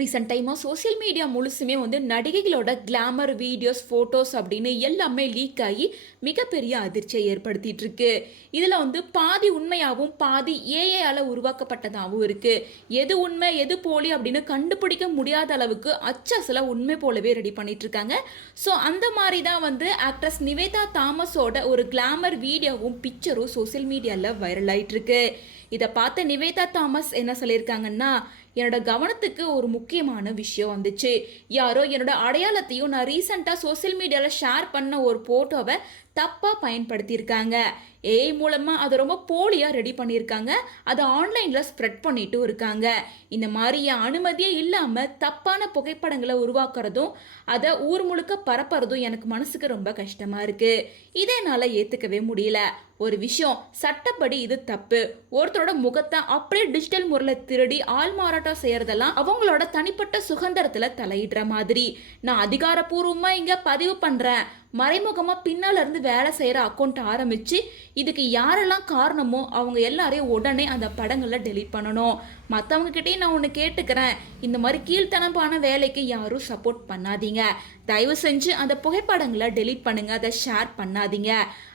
Recent டைமாக social media முழுசுமே நடிகைகளோட கிளாமர் வீடியோஸ் ஃபோட்டோஸ் அப்படின்னு எல்லாமே லீக் ஆகி மிகப்பெரிய அதிர்ச்சியை ஏற்படுத்திட்டு இருக்கு. இதில் பாதி உண்மையாகவும் பாதி ஏஐயால் உருவாக்கப்பட்டதாகவும் இருக்கு. எது உண்மை எது போலி அப்படின்னு கண்டுபிடிக்க முடியாத அளவுக்கு அச்சசல உண்மை போலவே ரெடி பண்ணிட்டு இருக்காங்க. ஸோ அந்த மாதிரி தான் ஆக்ட்ரஸ் நிவேதா தாமஸோட ஒரு கிளாமர் வீடியோவும் பிக்சரும் சோஷியல் மீடியாவில் வைரல் ஆயிட்டு இருக்கு. இதை பார்த்த நிவேதா தாமஸ் என்ன சொல்லியிருக்காங்கன்னா, என்னோட கவனத்துக்கு ஒரு முக்கியமான விஷயம் வந்துச்சு. யாரோ என்னோட அடையாளத்தையும் நான் ரீசெண்டாக சோசியல் மீடியாவில் ஷேர் பண்ண ஒரு ஃபோட்டோவை தப்பாக பயன்படுத்தியிருக்காங்க. ஏஐ மூலமாக அதை ரொம்ப போலியாக ரெடி பண்ணியிருக்காங்க. அதை ஆன்லைனில் ஸ்ப்ரெட் பண்ணிட்டு இருக்காங்க. இந்த மாதிரி என் அனுமதியே இல்லாமல் தப்பான புகைப்படங்களை உருவாக்குறதும் அதை ஊர் முழுக்க பரப்புறதும் எனக்கு மனசுக்கு ரொம்ப கஷ்டமாக இருக்குது. இதை என்னால் ஏற்றுக்கவே முடியல. ஒரு விஷயம், சட்டப்படி இது தப்பு. ஒருத்தரோட முகத்தை அப்படியே டிஜிட்டல் முறையில் திருடி ஆள் மாறாட்டம் செய்யறதெல்லாம் அவங்களோட தனிப்பட்ட சுதந்திரத்தில் தலையிடுற மாதிரி. நான் அதிகாரப்பூர்வமாக இங்கே பதிவு பண்ணுறேன். மறைமுகமாக பின்னால் இருந்து வேலை செய்கிற அக்கௌண்ட் ஆரம்பித்து இதுக்கு யாரெல்லாம் காரணமோ அவங்க எல்லாரையும் உடனே அந்த படங்களை டெலீட் பண்ணணும். மற்றவங்ககிட்டே நான் ஒன்று கேட்டுக்கிறேன், இந்த மாதிரி கீழ்த்தனமான வேலைக்கு யாரும் சப்போர்ட் பண்ணாதீங்க. தயவு செஞ்சு அந்த புகைப்படங்களை டெலீட் பண்ணுங்க, அதை ஷேர் பண்ணாதீங்க,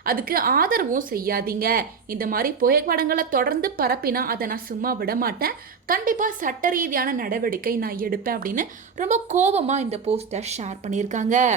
அதுக்கு ஆதரவும் செய்யாதீங்க. இந்த மாதிரி புகைப்படங்களை தொடர்ந்து பரப்பினா அதை நான் சும்மா விட மாட்டேன். கண்டிப்பாக சட்ட ரீதியான நடவடிக்கை நான் எடுப்பேன் அப்படின்னு ரொம்ப கோபமாக இந்த போஸ்டை ஷேர் பண்ணியிருக்காங்க.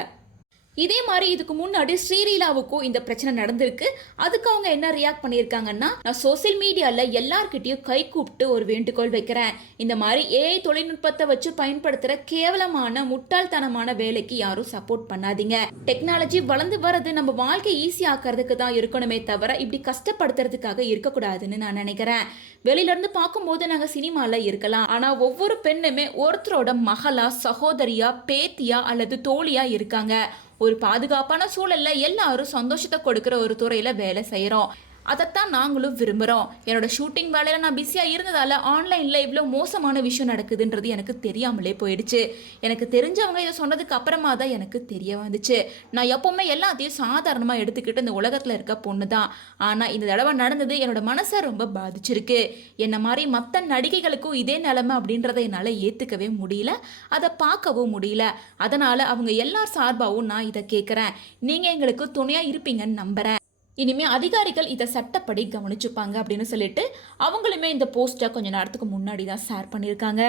இதே மாதிரி இதுக்கு முன்னாடி ஸ்ரீலீலாவுக்கும் இந்த பிரச்சனை நடந்திருக்கு. அதுக்கு அவங்க என்ன ரியாக்ட் பண்ணியிருக்காங்கன்னா, நான் சோசியல் மீடியாவில் எல்லார்கிட்டையும் கை கூப்பிட்டு ஒரு வேண்டுகோள் வைக்கிறேன். இந்த மாதிரி ஏஐ தொழில்நுட்பத்தை வச்சு பயன்படுத்துகிற கேவலமான முட்டாள்தனமான வேலைக்கு யாரும் சப்போர்ட் பண்ணாதீங்க. டெக்னாலஜி வளர்ந்து வர்றது நம்ம வாழ்க்கை ஈஸி ஆக்கிறதுக்கு தான் இருக்கணுமே தவிர இப்படி கஷ்டப்படுத்துறதுக்காக இருக்கக்கூடாதுன்னு நான் நினைக்கிறேன். வெளியிலேருந்து பார்க்கும்போது நாங்கள் சினிமாவில் இருக்கலாம், ஆனால் ஒவ்வொரு பெண்ணுமே ஒருத்தரோட மகளா, சகோதரியா, பேத்தியா அல்லது தோழியா இருக்காங்க. ஒரு பாதுகாப்பான சூழல்ல எல்லாரும் சந்தோஷத்தை கொடுக்குற ஒரு துறையில் வேலை செய்கிறோம். அதைத்தான் நாங்களும் விரும்புகிறோம். என்னோட ஷூட்டிங் வேலையில் நான் பிஸியாக இருந்ததால் ஆன்லைனில் இவ்வளோ மோசமான விஷயம் நடக்குதுன்றது எனக்கு தெரியாமலே போயிடுச்சு. எனக்கு தெரிஞ்சவங்க இதை சொன்னதுக்கு அப்புறமா தான் எனக்கு தெரிய வந்துச்சு. நான் எப்போவுமே எல்லாத்தையும் சாதாரணமாக எடுத்துக்கிட்டு இந்த உலகத்தில் இருக்க பொண்ணு தான். ஆனால் இந்த தடவை நடந்தது என்னோட மனசை ரொம்ப பாதிச்சிருக்கு. என்ன மாதிரி மற்ற நடிகைகளுக்கும் இதே நிலைமை அப்படின்றத என்னால் ஏற்றுக்கவே முடியல, அதை பார்க்கவும் முடியல. அதனால் அவங்க எல்லார் சார்பாகவும் நான் இதை கேட்குறேன். நீங்கள் எங்களுக்கு துணையாக இருப்பீங்கன்னு நம்புகிறேன். இனிமேல் அதிகாரிகள் இதை சட்டப்படி கவனிச்சுப்பாங்க அப்படின்னு சொல்லிட்டு அவங்களுமே இந்த போஸ்ட்டை கொஞ்சம் நேரத்துக்கு முன்னாடி தான் ஷேர் பண்ணியிருக்காங்க.